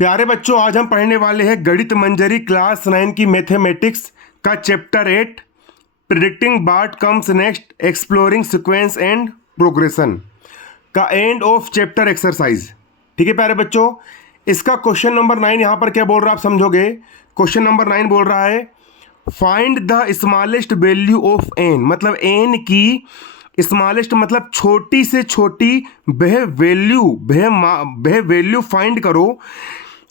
प्यारे बच्चों, आज हम पढ़ने वाले हैं गणित मंजरी क्लास 9 की मैथमेटिक्स का chapter 8 predicting BART comes next exploring sequence and progression का एंड ऑफ चैप्टर एक्सरसाइज। ठीक है प्यारे बच्चों, इसका क्वेश्चन नंबर 9 यहाँ पर क्या बोल रहा है आप समझोगे। क्वेश्चन नंबर 9 बोल रहा है find the smallest value of n, मतलब एन की स्मॉलेस्ट मतलब छोटी से छोटी वह वैल्यू फाइंड करो,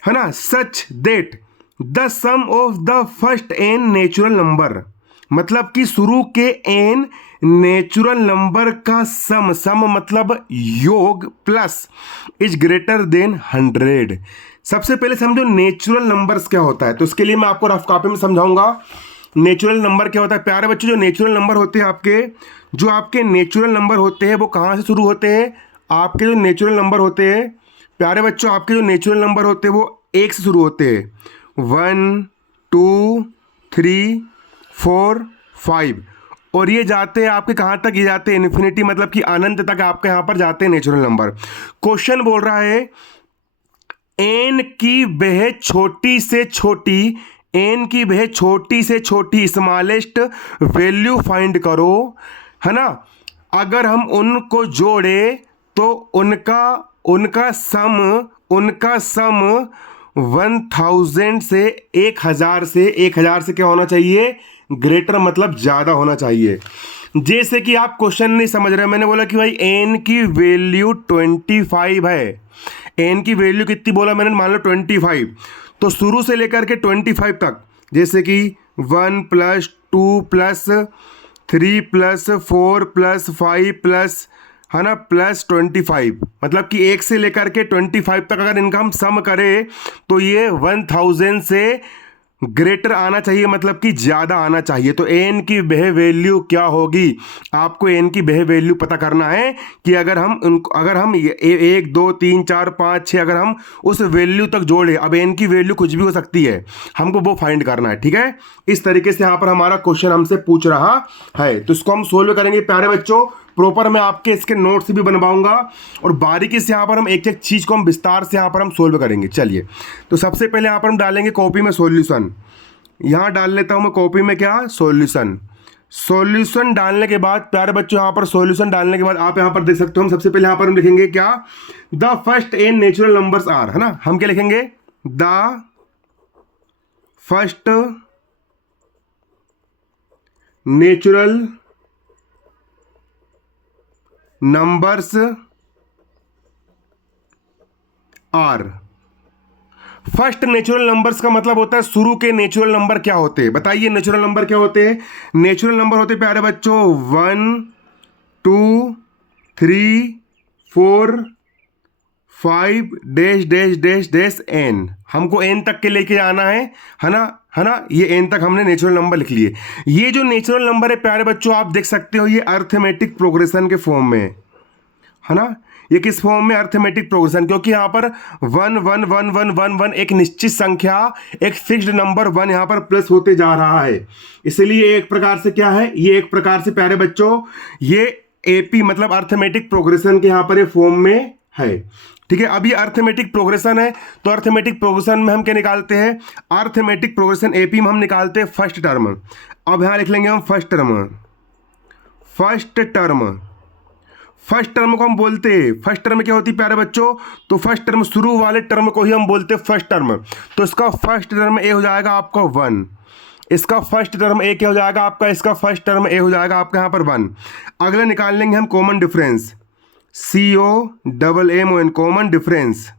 है ना, such that the sum of the first n natural number, मतलब कि शुरू के एन नेचुरल नंबर का सम मतलब योग प्लस इज ग्रेटर देन 100। सबसे पहले समझो नेचुरल नंबर्स क्या होता है, तो इसके लिए मैं आपको रफ कॉपी में समझाऊंगा नेचुरल नंबर क्या होता है। प्यारे बच्चों, जो नेचुरल नंबर होते हैं आपके नेचुरल नंबर होते हैं वो कहाँ से शुरू होते हैं। आपके जो नेचुरल नंबर होते हैं प्यारे बच्चों, आपके जो नेचुरल नंबर होते हैं वो एक से शुरू होते हैं, 1 2 3 4 5, और ये जाते हैं आपके कहाँ तक, ये जाते हैं इन्फिनिटी, मतलब कि अनंत तक आपके यहाँ पर जाते हैं नेचुरल नंबर। क्वेश्चन बोल रहा है एन की वह छोटी से छोटी एन की वह छोटी से छोटी स्मॉलेस्ट वैल्यू फाइंड करो, है ना। अगर हम उनको जोड़े तो उनका उनका सम 1000 से 1000 से क्या होना चाहिए, ग्रेटर मतलब ज़्यादा होना चाहिए। जैसे कि आप क्वेश्चन नहीं समझ रहे, मैंने बोला कि भाई एन की वैल्यू 25 है। एन की वैल्यू कितनी बोला मैंने, मान लो 25, तो शुरू से लेकर के 25 तक, जैसे कि 1 + 2 + 3 + 4 + 5 प्लस, है ना, +25, मतलब कि 1 से लेकर के 25 तक अगर इनका हम सम करें तो ये 1000 से ग्रेटर आना चाहिए, मतलब कि ज़्यादा आना चाहिए। तो एन की वह वैल्यू क्या होगी, आपको एन की वह वैल्यू पता करना है कि अगर हम 1 2 3 4 5 6 अगर हम उस वैल्यू तक जोड़े, अब एन की वैल्यू कुछ भी हो सकती है, हमको वो फाइंड करना है। ठीक है, इस तरीके से यहाँ पर हमारा क्वेश्चन हमसे पूछ रहा है, तो इसको हम सोल्व करेंगे प्यारे बच्चों। प्रॉपर मैं आपके इसके नोट्स भी बनवाऊंगा और बारीकी से यहाँ पर हम एक एक चीज़ को हम विस्तार से यहाँ पर हम सोल्व करेंगे। चलिए, तो सबसे पहले यहाँ पर हम डालेंगे कॉपी में सॉल्यूशन। यहाँ डाल लेता हूँ मैं कॉपी में क्या, सॉल्यूशन। सॉल्यूशन डालने के बाद प्यारे बच्चों, यहाँ पर सॉल्यूशन डालने के बाद आप यहाँ पर देख सकते हो, हम सबसे पहले यहाँ पर हम लिखेंगे क्या, the first n natural numbers are, है ना। हम क्या लिखेंगे, the first natural numbers are. First natural numbers का मतलब होता है शुरू के नेचुरल नंबर क्या होते हैं, बताइए नेचुरल नंबर क्या होते हैं। नेचुरल नंबर होते हैं प्यारे बच्चों 1 2 3 4 5 dash dash dash dash n, हमको एन तक के लेके आना है ना, है ना। ये एन तक हमने नेचुरल नंबर लिख लिए। ये जो नेचुरल नंबर है प्यारे बच्चों, आप देख सकते हो ये अर्थमेटिक प्रोग्रेशन के फॉर्म में है ना। ये किस फॉर्म में, अर्थमेटिक प्रोग्रेशन, क्योंकि यहाँ पर 1 1 1 1 1 1 एक निश्चित संख्या, एक फिक्स्ड नंबर 1 यहाँ पर प्लस होते जा रहा है, इसलिए एक प्रकार से क्या है, ये एक प्रकार से प्यारे बच्चों ये एपी मतलब अर्थमेटिक प्रोग्रेशन के यहाँ पर ये फॉर्म में है। ठीक है, अभी अर्थमेटिक प्रोग्रेशन है, तो अर्थमेटिक प्रोग्रेशन में हम क्या निकालते हैं, अर्थमेटिक प्रोग्रेशन एपी में हम निकालते हैं फर्स्ट टर्म। अब यहाँ लिख लेंगे हम फर्स्ट टर्म। फर्स्ट टर्म को हम बोलते हैं, फर्स्ट टर्म क्या होती है प्यारे बच्चों, तो फर्स्ट टर्म शुरू वाले टर्म को ही हम बोलते हैं फर्स्ट टर्म। तो इसका फर्स्ट टर्म ए हो जाएगा आपका 1, इसका फर्स्ट टर्म ए क्या हो जाएगा आपका, इसका फर्स्ट टर्म ए हो जाएगा आपका यहाँ पर 1। अगला निकाल लेंगे हम common difference, COMMON, common difference.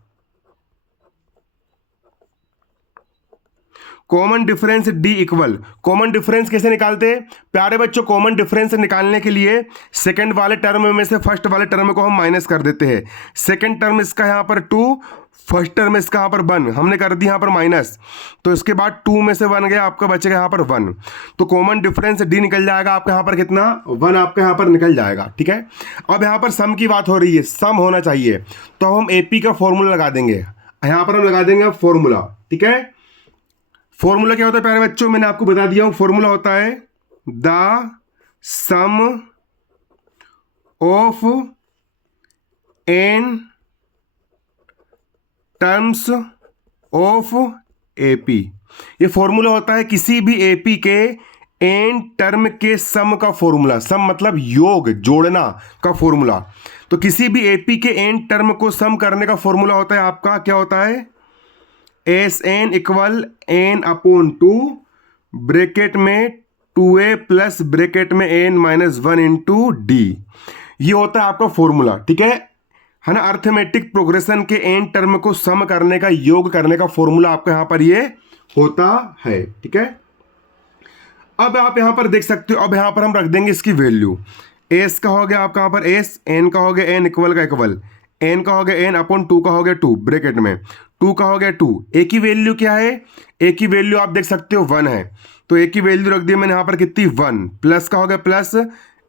Common difference D equal, common difference कैसे निकालते हैं प्यारे बच्चों, कॉमन डिफरेंस निकालने के लिए सेकंड वाले टर्म में से फर्स्ट वाले टर्म को हम माइनस कर देते हैं। सेकंड टर्म इसका यहाँ पर 2, फर्स्ट टर्म इसका यहाँ पर 1, हमने कर दी यहाँ पर माइनस, तो इसके बाद 2 में से 1 गया, आपका बचेगा यहाँ पर 1, तो कॉमन डिफरेंस डी निकल जाएगा आपका यहाँ पर कितना, 1 आपका यहाँ पर निकल जाएगा। ठीक है, अब यहाँ पर सम की बात हो रही है, सम होना चाहिए, तो हम एपी का फॉर्मूला लगा देंगे, यहाँ पर हम लगा देंगे फॉर्मूला। ठीक है, फॉर्मूला क्या होता है प्यारे बच्चों, मैंने आपको बता दिया हूं, फॉर्मूला होता है the sum of n terms of AP. ये फॉर्मूला होता है किसी भी एपी के एन टर्म के सम का फॉर्मूला। सम मतलब योग, जोड़ना का फॉर्मूला। तो किसी भी एपी के एन टर्म को सम करने का फॉर्मूला होता है आपका, क्या होता है, S n equal n upon two, bracket में 2a प्लस ब्रैकेट में n माइनस 1 इंटू डी। ये होता है आपका फॉर्मूला, ठीक है ना। अर्थमेटिक प्रोग्रेशन के एन टर्म को सम करने का, योग करने का फॉर्मूला आपका यहां पर ये होता है, ठीक है। अब आप यहां पर देख सकते हो, अब यहां पर हम रख देंगे इसकी वैल्यू। एस का हो गया आपका यहां पर एस, एन का हो गया एन इक्वल का इक्वल, एन का हो गया एन अपॉन 2 का हो गया 2 ब्रैकेट में, 2 का हो गया 2। ए की वैल्यू क्या है, ए की वैल्यू आप देख सकते हो 1 है, तो ए की वैल्यू रख दी मैंने यहां पर कितनी 1, प्लस का हो गया प्लस,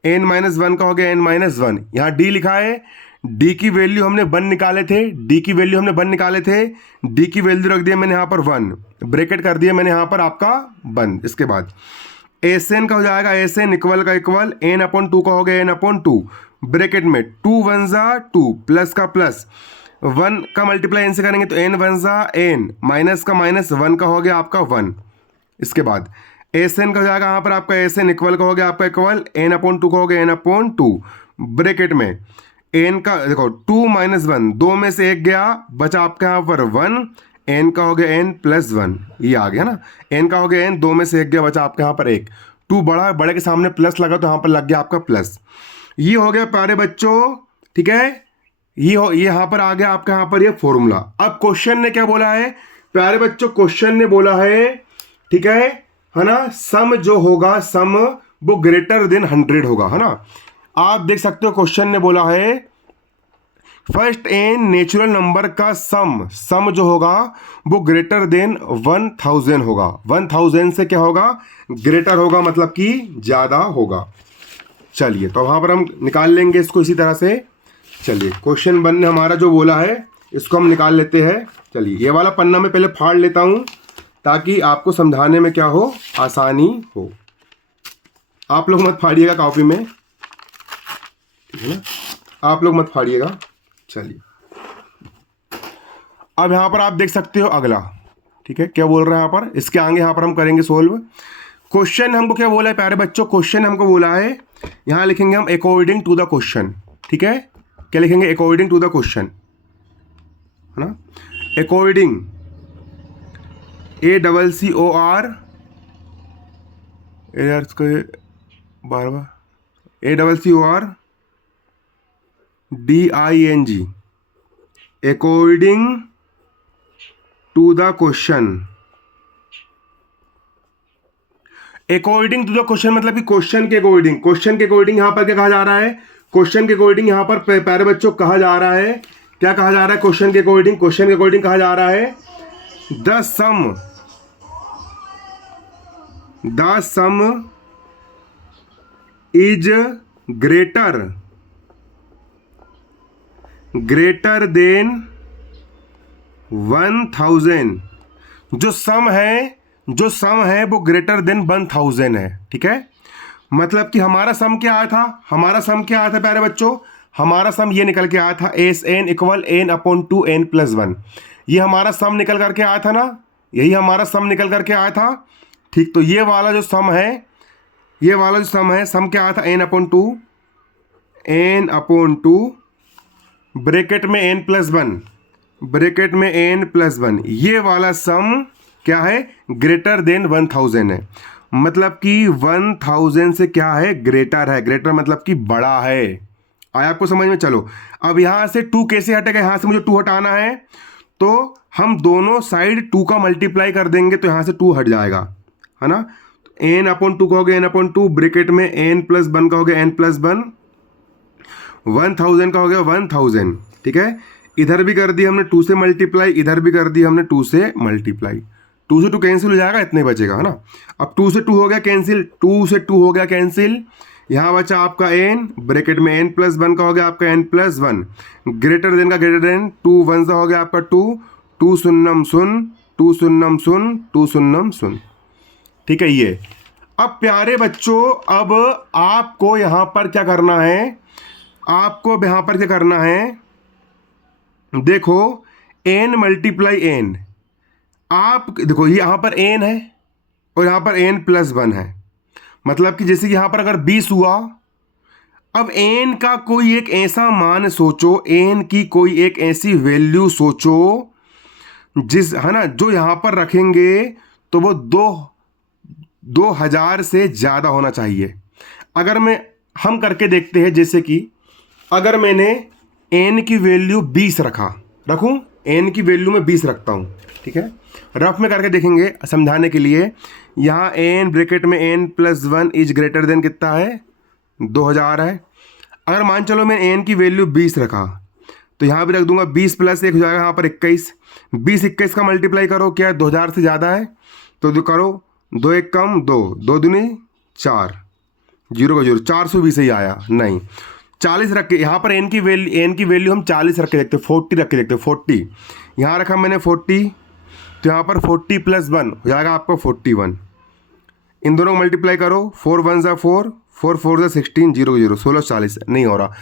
एन माइनस 1 का हो गया एन माइनस 1। यहां डी लिखा है, डी की वैल्यू हमने 1 निकाले थे, डी की वैल्यू हमने 1 निकाले थे, डी की वैल्यू रख दिया मैंने यहां पर 1, ब्रैकेट कर दिया मैंने यहां पर आपका बंद। इसके बाद एस एन का हो जाएगा एस एन इक्वल का इक्वल, एन अपॉन 2 का हो गया एन अपॉन 2, ब्रैकेट में 2 1 जा 2 प्लस का प्लस, 1 का मल्टीप्लाई एन से करेंगे तो एन 1 जा एन, माइनस का माइनस, 1 का हो गया आपका 1। इसके बाद एस एन का हो जाएगा यहाँ पर आपका एस एन इक्वल का हो गया आपका इक्वल, एन अपॉन 2 का हो गया एन अपॉन 2, ब्रैकेट में एन का देखो 2 माइनस 1, 2 में से 1 गया, बचा आपका यहाँ पर 1, एन का हो गया एन प्लस 1, ये आ गया ना, एन का हो गया एन, 2 में से 1 गया, बचा आपके यहाँ पर 1, 2 बड़ा, बड़े के सामने प्लस लगा तो यहाँ पर लग गया आपका प्लस। ये हो गया प्यारे बच्चों, ठीक है, ये यहाँ पर आ गया आपका यहाँ पर ये फॉर्मूला। अब क्वेश्चन ने क्या बोला है प्यारे बच्चों, क्वेश्चन ने बोला है, ठीक है ना, सम जो होगा, सम वो ग्रेटर देन 100 होगा, है ना। आप देख सकते हो क्वेश्चन ने बोला है फर्स्ट एन नेचुरल नंबर का सम जो होगा वो ग्रेटर देन 1000 होगा। 1000 से क्या होगा, ग्रेटर होगा, मतलब कि ज़्यादा होगा। चलिए तो वहाँ पर हम निकाल लेंगे इसको इसी तरह से। चलिए क्वेश्चन 1 ने हमारा जो बोला है इसको हम निकाल लेते हैं। चलिए ये वाला पन्ना मैं पहले फाड़ लेता हूँ ताकि आपको समझाने में क्या हो, आसानी हो। आप लोग मत फाड़िएगा कॉपी में, ठीक है ना, आप लोग मत फाड़िएगा। चलिए अब यहां पर आप देख सकते हो अगला, ठीक है, क्या बोल रहा है यहाँ पर, इसके आगे यहां पर हम करेंगे सोल्व। क्वेश्चन हमको क्या बोला है प्यारे बच्चों, क्वेश्चन हमको बोला है, यहां लिखेंगे हम अकॉर्डिंग टू द क्वेश्चन, ठीक है, क्या लिखेंगे, अकॉर्डिंग टू द क्वेश्चन, है ना, अकॉर्डिंग ACCOR बार ACCOR DING according to the question. According to the question मतलब कि क्वेश्चन के अकॉर्डिंग, क्वेश्चन के अकॉर्डिंग यहां पर क्या कहा जा रहा है, क्वेश्चन के अकॉर्डिंग यहां पर प्यारे बच्चों कहा जा रहा है, क्या कहा जा रहा है, क्वेश्चन के अकॉर्डिंग, क्वेश्चन के अकॉर्डिंग कहा जा रहा है the some is greater then 1000। जो सम है वो ग्रेटर देन 1000 है, ठीक है। मतलब कि हमारा सम क्या आया था, हमारा सम क्या आया था प्यारे बच्चों, हमारा सम ये निकल के आया था S n equal n upon 2 n plus 1। ये हमारा सम निकल करके आया था ना, यही हमारा सम निकल करके आया था, ठीक। तो ये वाला जो सम है, ये वाला जो सम है, सम क्या आया था एन अपॉन 2 ब्रैकेट में n प्लस 1, ब्रैकेट में n प्लस 1, ये वाला सम क्या है, ग्रेटर देन 1000 है। मतलब कि 1000 से क्या है, ग्रेटर है, ग्रेटर मतलब कि बड़ा है। आया आपको समझ में। चलो अब यहाँ से 2 कैसे हटेगा, यहाँ से मुझे 2 हटाना है, तो हम दोनों साइड 2 का मल्टीप्लाई कर देंगे तो यहाँ से 2 हट जाएगा, है ना। n अपॉन 2 का हो गया n अपॉन 2, ब्रैकेट में n प्लस 1 का हो गया n प्लस 1, 1000 का हो गया 1000, ठीक है। इधर भी कर दी हमने 2 से मल्टीप्लाई, इधर भी कर दी हमने 2 से मल्टीप्लाई, 2 से 2 कैंसिल हो जाएगा, इतने बचेगा, है ना। अब 2 से 2 हो गया कैंसिल, 2 से 2 हो गया कैंसिल, यहाँ बचा आपका n, ब्रैकेट में n प्लस 1 का हो गया आपका n प्लस 1, ग्रेटर देन का ग्रेटर देन 2 1 हो गया आपका 2, 2 शून्यम शून्य, 2 शून्यम शून्य, 2 शून्यम शून्य, ठीक है। ये अब प्यारे बच्चों, अब आपको यहाँ पर क्या करना है, आपको यहाँ पर क्या करना है, देखो n मल्टीप्लाई n, आप देखो ये यहाँ पर एन है और यहाँ पर एन प्लस 1 है, मतलब कि जैसे कि यहाँ पर अगर 20 हुआ, अब एन का कोई एक ऐसा मान सोचो, एन की कोई एक ऐसी वैल्यू सोचो जिस है ना, जो यहाँ पर रखेंगे तो वो 2000 से ज़्यादा होना चाहिए। अगर हम करके देखते हैं, जैसे कि अगर मैंने एन की वैल्यू 20 रखूं, एन की वैल्यू में 20 रखता हूं, ठीक है, रफ में करके देखेंगे समझाने के लिए। यहाँ एन ब्रैकेट में n plus 1 is greater than कितना है, 2000 है। अगर मान चलो मैं एन की वैल्यू 20 रखा, तो यहाँ भी रख दूंगा 20 प्लस 1 हो जाएगा यहाँ पर 21। 20-21 का मल्टीप्लाई करो, क्या 2000 से ज़्यादा है तो करो, 2 1 कम 2, 2 दूनी 4, 0 का 0, 420 ही आया नहीं। 40 रख के यहाँ पर एन की वैल्यू हम 40 रख के देखते, 40 रख के देखते, 40 यहाँ रखा मैंने 40, तो यहाँ पर 40 प्लस 1 हो जाएगा आपका 41। इन दोनों को मल्टीप्लाई करो, 4 1 ज़ा 4, 4 4 ज़ा 16, 0 0, 16 40 नहीं हो रहा।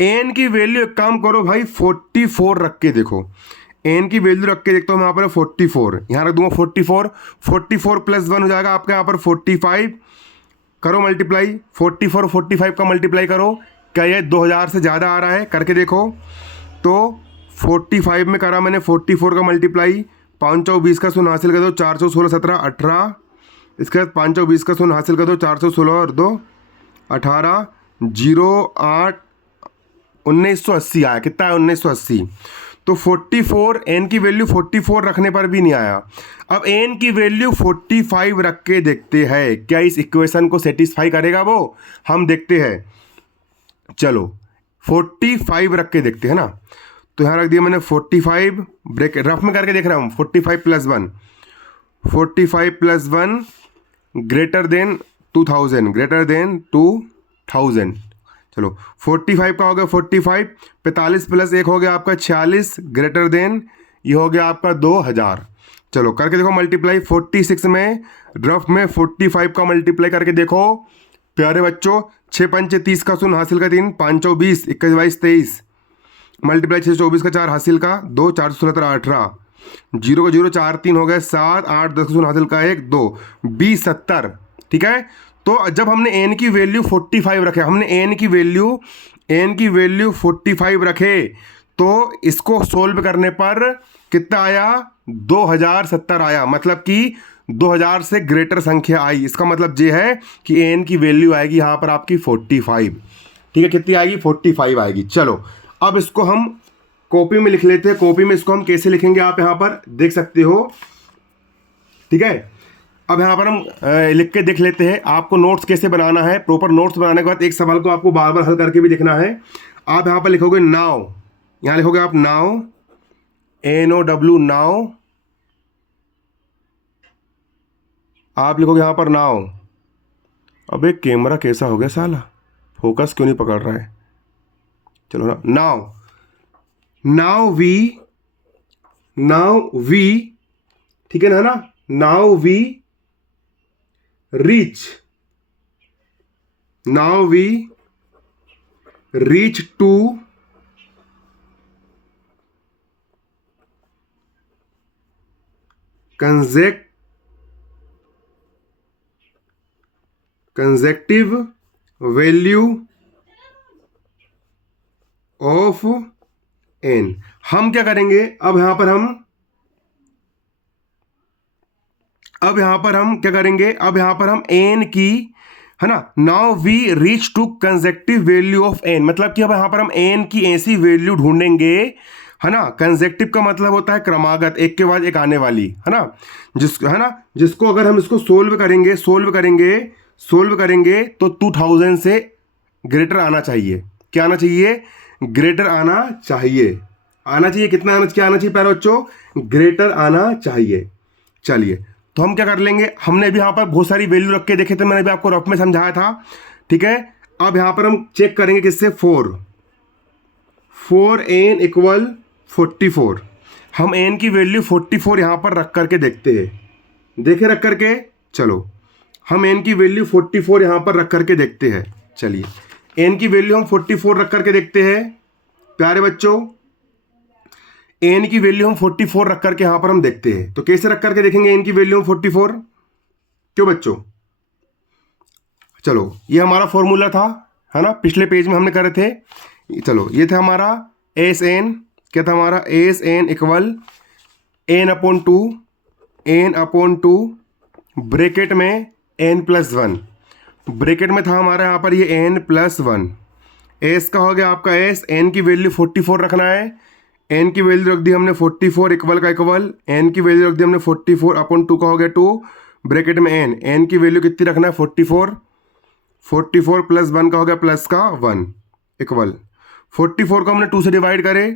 एन की वैल्यू एक काम करो भाई, 44 रख के देखो, एन की वैल्यू रख के देखता हूँ मैं यहाँ पर 44, यहाँ रख दूंगा 44 प्लस 1 हो जाएगा आपका यहाँ पर 45। करो मल्टीप्लाई, 44 45 का मल्टीप्लाई करो, क्या ये 2000 से ज़्यादा आ रहा है, करके देखो। तो 45 में करा मैंने 44 का मल्टीप्लाई, 5 चौ 20 का शून्य हासिल कर दो, 4 चौ 16 17 18, इसके बाद 5 चौ 20 का शून्य हासिल कर दो, 4 चौ 16 और 2 18, 0 8 1980 आया, कितना है 1980। तो 44, एन की वैल्यू 44 रखने पर भी नहीं आया। अब एन की वैल्यू 45 रख के देखते हैं, क्या इस इक्वेशन को सेटिस्फाई करेगा वो, हम देखते हैं। चलो 45 रख के देखते हैं ना, तो यहाँ रख दिया मैंने 45, ब्रेक रफ में करके देख रहा हूँ, 45 plus 1, 45 plus 1 greater than 2000, greater than 2000। चलो 45 का हो गया 45, 45 प्लस 1 हो गया आपका 46, ग्रेटर देन ये हो गया आपका 2000। चलो करके देखो मल्टीप्लाई, 46 में रफ में 45 का मल्टीप्लाई करके देखो प्यारे बच्चों। 6 पंचे 30 का शून्य हासिल का 3, 5 चौ 20, 21 22 23, मल्टीप्लाई 6 24 का 4 हासिल का 2, 4 17 18, 0 का 0, 4 3 हो गए 7, 8 10 का शून्य हासिल का 1 2, 20 70, ठीक है। तो जब हमने एन की वैल्यू 45 रखे, हमने एन की वैल्यू 45 रखे, तो इसको सोल्व करने पर कितना आया, 2070 आया, मतलब कि 2000 से ग्रेटर संख्या आई। इसका मतलब ये है कि एन की वैल्यू आएगी यहाँ पर आपकी 45, ठीक है, कितनी आएगी 45 आएगी। चलो अब इसको हम कॉपी में लिख लेते हैं, कॉपी में इसको हम कैसे लिखेंगे आप यहाँ पर देख सकते हो, ठीक है। अब यहाँ पर हम लिख के देख लेते हैं, आपको नोट्स कैसे बनाना है। प्रॉपर नोट्स बनाने के बाद एक सवाल को आपको बार बार हल करके भी देखना है। आप यहाँ पर लिखोगे नाउ, यहाँ लिखोगे आप नाउ, NOW नाउ, आप लिखोगे यहाँ पर नाउ। अब एक कैमरा कैसा हो गया साला, फोकस क्यों नहीं पकड़ रहा है। चलो ना, नाउ वी, ठीक है ना, now we reach to consecutive value of n। हम क्या करेंगे, अब यहां पर हम क्या करेंगे, अब यहां पर हम n की, है ना, now we reach to consecutive value of n, मतलब कि अब यहां पर हम n की ऐसी वैल्यू ढूंढेंगे, है ना। कंसेक्टिव का मतलब होता है क्रमागत, एक के बाद एक आने वाली, है ना, जिसको अगर हम इसको सोल्व करेंगे तो 2000 से ग्रेटर आना चाहिए। क्या आना चाहिए, ग्रेटर आना चाहिए, कितना आना, क्या आना चाहिए प्यारे बच्चों, ग्रेटर आना चाहिए। चलिए तो हम क्या कर लेंगे, हमने भी यहाँ पर बहुत सारी वैल्यू रख के देखे थे, मैंने भी आपको रफ में समझाया था, ठीक है। अब यहाँ पर हम चेक करेंगे किससे, 4n इक्वल 44। हम n की वैल्यू 44 यहाँ पर रख करके देखते हैं, रख करके, चलो हम n की वैल्यू 44 यहाँ पर रख करके देखते हैं। चलिए n की वैल्यू हम 44 रख करके देखते हैं प्यारे बच्चों। एन की वैल्यू हम 44 रख करके यहां पर हम देखते हैं। तो कैसे रख करके देखेंगे एन की वैल्यू हम 44? क्यों बच्चों? चलो ये हमारा फॉर्मूला था, है ना, पिछले पेज में हमने करे थे। चलो ये था हमारा एस एन, क्या था हमारा? S n equal n upon two bracket में एन प्लस वन, ब्रैकेट में था हमारा यहाँ पर ये एन प्लस वन। एस का हो गया आपका एस, एन की वैल्यू 44 रखना है, एन की वैल्यू रख दी हमने 44 इक्वल का इक्वल, एन की वैल्यू रख दी हमने 44 अपॉन टू का हो गया 2 ब्रैकेट में एन, एन की वैल्यू कितनी रखना है? 44, 44 प्लस 1 का हो गया प्लस का 1 इक्वल 44 को हमने 2 से डिवाइड करे,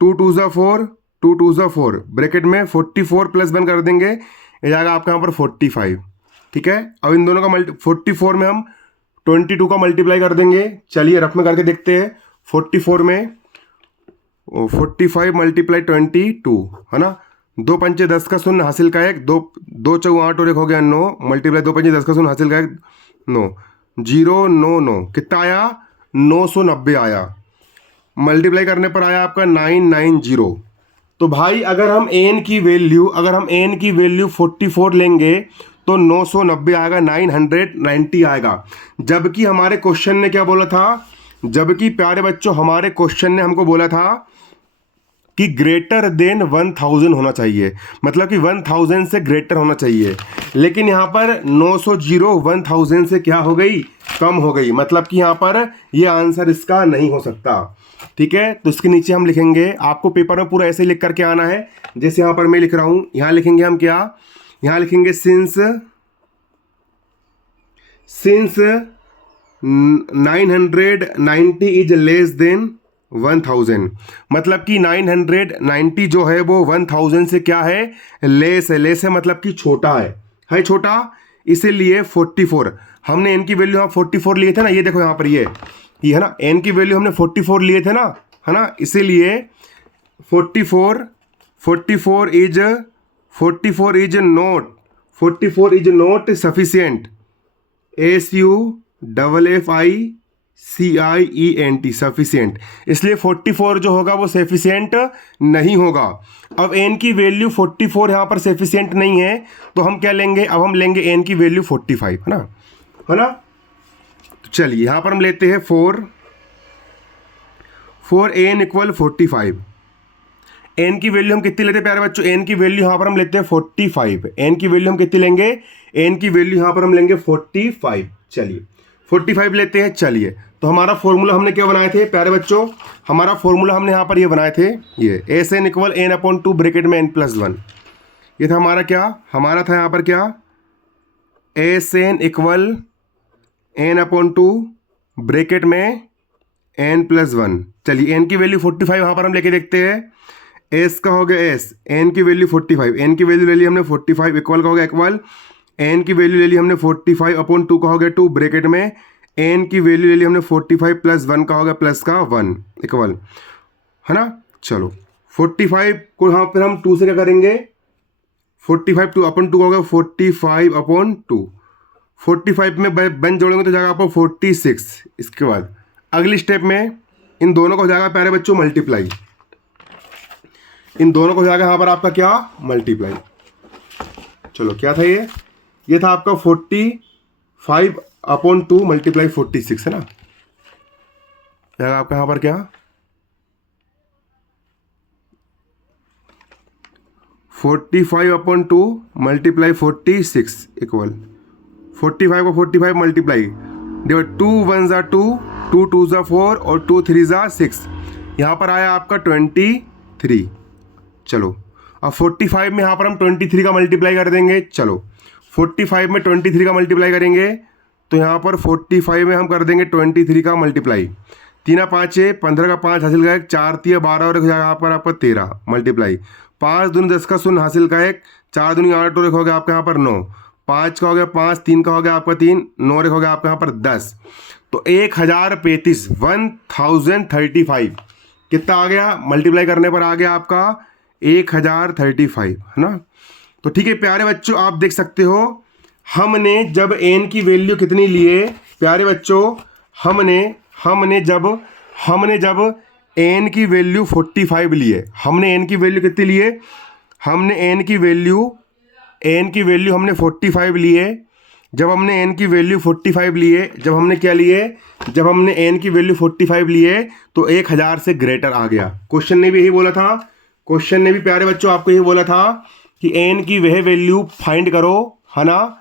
2 2 ज़ा 4, 2 2 ज़ा 4 ब्रैकेट में 44 प्लस 1 कर देंगे, ये जाएगा आपका यहाँ पर 45। ठीक है, अब इन दोनों का 44 में हम 22 का मल्टीप्लाई कर देंगे। चलिए रफ में करके देखते हैं। 44 में 45 मल्टीप्लाई 22, है ना, 2 पंचे 10 का शून्य हासिल का 1, 2 चौ 8 और 1 हो गया 9, मल्टीप्लाई 2 पंचे 10 का शून्य हासिल का 1 9, 0 9 9 कितना आया? 990 आया। मल्टीप्लाई करने पर आया आपका 990। तो भाई अगर हम एन की वैल्यू 44 लेंगे तो 990 आएगा, 990 आएगा। जबकि हमारे क्वेश्चन ने क्या बोला था? जबकि प्यारे बच्चों हमारे क्वेश्चन ने हमको बोला था कि ग्रेटर देन 1000 होना चाहिए, मतलब कि 1000 से ग्रेटर होना चाहिए। लेकिन यहाँ पर 1000 से क्या हो गई? कम हो गई, मतलब कि यहाँ पर ये आंसर इसका नहीं हो सकता। ठीक है, तो इसके नीचे हम लिखेंगे, आपको पेपर में पूरा ऐसे लिख करके आना है जैसे यहाँ पर मैं लिख रहा हूँ। यहाँ लिखेंगे हम क्या? यहाँ लिखेंगे सिंस 990 इज लेस देन 1000, मतलब कि 990 जो है वो 1000 से क्या है? लेस है। लेस है मतलब कि छोटा है छोटा, इसीलिए 44 हमने एन की वैल्यू यहाँ 44 लिए थे ना, ये देखो यहाँ पर ये है ना, एन की वैल्यू हमने 44 लिए थे ना, है ना, इसीलिए 44 is not sufficient, SUFFICIENT sufficient, इसलिए 44 जो होगा वो सफिशिएंट नहीं होगा। अब एन की वैल्यू 44 यहाँ पर सफिशिएंट नहीं है, तो हम क्या लेंगे? अब हम लेंगे एन की वैल्यू 45, है ना। तो चलिए यहाँ पर हम लेते हैं 4 एन इक्वल 45। एन की वैल्यू हम कितनी लेते हैं प्यारे बच्चों? एन की वैल्यू यहाँ पर हम लेते हैं 45। एन की वैल्यू हम कितनी लेंगे? एन की वैल्यू यहाँ पर हम लेंगे 45। चलिए 45 लेते हैं। चलिए तो हमारा फॉर्मूला हमने क्या बनाए थे प्यारे बच्चों? हमारा फॉर्मूला हमने यहाँ पर ये बनाए थे, ये S n equal n upon 2 bracket में एन प्लस 1। ये था हमारा क्या? हमारा था यहाँ पर क्या? S n equal n upon 2 bracket में एन प्लस 1। चलिए एन की वैल्यू 45 यहाँ पर हम लेके देखते हैं। एस का हो गया एस, एन की वैल्यू 45, एन की वैल्यू ले ली हमने 45 इक्वल का हो गया इक्वल, एन की वैल्यू ले ली हमने 45 अपॉन 2 का हो गया 2 ब्रैकेट में एन की वैल्यू ले ली हमने 45 प्लस 1 का हो गया प्लस का 1 इक्वल, है ना। चलो 45 को यहाँ पर हम 2 से क्या करेंगे? 45 2 अपॉन 2 का हो गया 45 अपॉन 2, 45 में बन जोड़ेंगे तो जाएगा आपको 46। इसके बाद अगली स्टेप में इन दोनों को हो जाएगा प्यारे बच्चों मल्टीप्लाई, इन दोनों को हो जाएगा यहाँ पर आपका क्या? मल्टीप्लाई। चलो क्या था ये था आपका 45 अपॉन 2 मल्टीप्लाई 46, है ना, जाएगा आपका यहाँ पर क्या? 45 अपॉन 2 मल्टीप्लाई 46 इक्वल 45 को 45 मल्टीप्लाई डिवाइड 2 1 ज़ा 2, 2 2 ज़ा 4 और 2 3 ज़ा 6, यहाँ पर आया आपका 23। चलो अब 45 में यहाँ पर हम 23 का मल्टीप्लाई कर देंगे। चलो 45 में 23 का मल्टीप्लाई करेंगे तो यहाँ पर 45 में हम कर देंगे 23 का मल्टीप्लाई, 3 5 15 का 5 हासिल का 1, 4 3 12 और एक हो जाएगा आपका 13 मल्टीप्लाई, 5 दूनी 10 का शून्य हासिल का 1, 4 दूनी 8 और एक हो गया आपका यहाँ पर 9, 5 का हो गया 5, 3 का हो गया आपका 3, 9 और एक हो गया आपका यहाँ पर 10। तो 1035 1035 कितना आ गया? मल्टीप्लाई करने पर आ गया आपका 1035, है ना। तो ठीक है प्यारे बच्चों, आप देख सकते हो हमने जब n की वैल्यू कितनी लिए प्यारे बच्चों? हमने जब एन की वैल्यू 45 लिए, हमने एन की वैल्यू कितनी लिए, हमने एन की वैल्यू हमने 45 लिए। जब हमने एन की वैल्यू 45 लिए, जब हमने क्या लिए, जब हमने एन की वैल्यू 45 लिए तो 1000 से ग्रेटर आ गया। क्वेश्चन ने भी यही बोला था, क्वेश्चन ने भी प्यारे बच्चों आपको यही बोला था कि एन की वह वैल्यू फाइंड करो, है ना,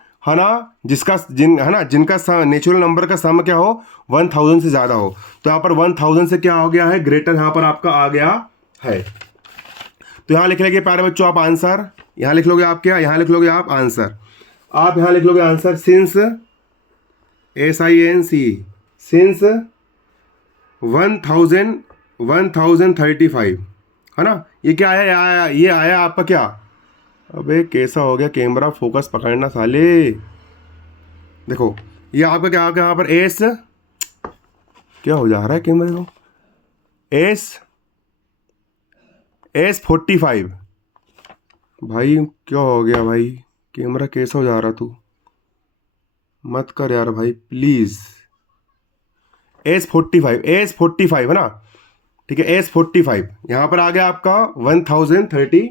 जिसका जिनका नेचुरल नंबर का सम क्या हो, 1000 से ज़्यादा हो। तो यहाँ पर 1000 से क्या हो गया है, ग्रेटर यहाँ पर आपका आ गया है। तो यहाँ लिख लेंगे प्यारे बच्चों आप आंसर, यहाँ लिख लोगे आप क्या, यहाँ लिख लोगे आप आंसर, आप यहाँ लिख लोगे आंसर सिंस SINC सिंस 1035, है ना। ये क्या आया, ये आया आपका क्या, अबे कैसा हो गया कैमरा, फोकस पकड़ना साले। देखो ये आपका क्या आ गया यहाँ पर एस, क्या हो जा रहा है कैमरे को, S45। भाई क्या हो गया भाई, कैमरा कैसा हो जा रहा, तू मत कर यार भाई प्लीज़। S45 है ना, ठीक है। S45 यहाँ पर आ गया आपका 1030,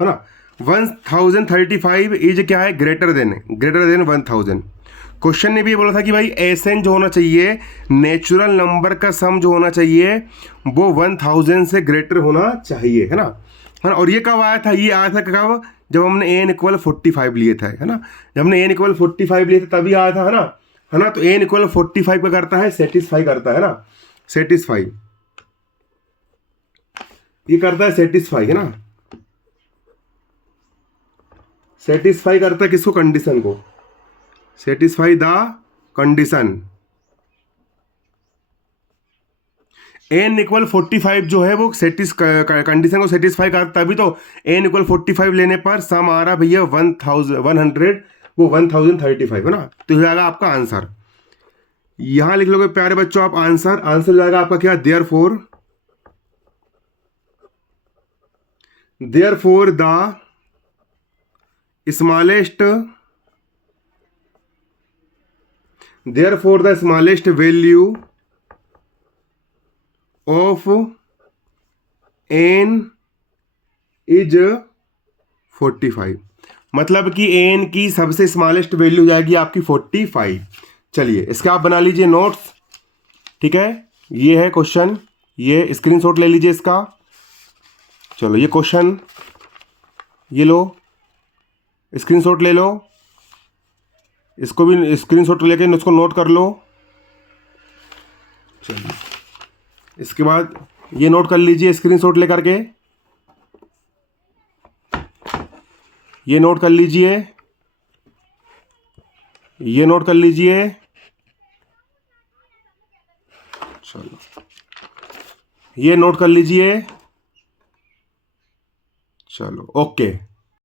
है ना। 1035 इज क्या है, ग्रेटर देन 1000। क्वेश्चन ने भी बोला था कि भाई SN जो होना चाहिए, नेचुरल नंबर का सम जो होना चाहिए वो 1000 से ग्रेटर होना चाहिए, है ना। और ये कब आया था, ये आया था कब, जब हमने n=45 लिए था, है ना। जब हमने n=45 लिए थे तभी आया था, है ना। तो n=45 का करता है सेटिस्फाई करता है ना, सेटिस्फाई, ये करता है सेटिस्फाई, है ना। सेटिस्फाई करता है किसको, कंडीशन को, सेटिस्फाई द कंडीशन। n=45 जो है वो कंडीशन को सेटिस्फाई करता है, तभी तो n=45 लेने पर सम आ रहा भैया 100 वो 1035, है ना। तो हो जाएगा आपका आंसर, यहां लिख लोगे प्यारे बच्चों आप आंसर, आंसर जाएगा आपका क्या, therefore the smallest value of n is 45, मतलब कि n की सबसे स्मॉलेस्ट वैल्यू जाएगी आपकी 45। चलिए इसके आप बना लीजिए नोट्स, ठीक है। ये है क्वेश्चन, ये स्क्रीनशॉट ले लीजिए इसका। चलो ये क्वेश्चन, ये लो स्क्रीनशॉट ले लो, इसको भी स्क्रीनशॉट लेके इसको नोट कर लो। चलिए इसके बाद ये नोट कर लीजिए स्क्रीनशॉट लेकर के, ये नोट कर लीजिए, ये नोट कर लीजिए। चलो ये नोट कर लीजिए, चलो ओके।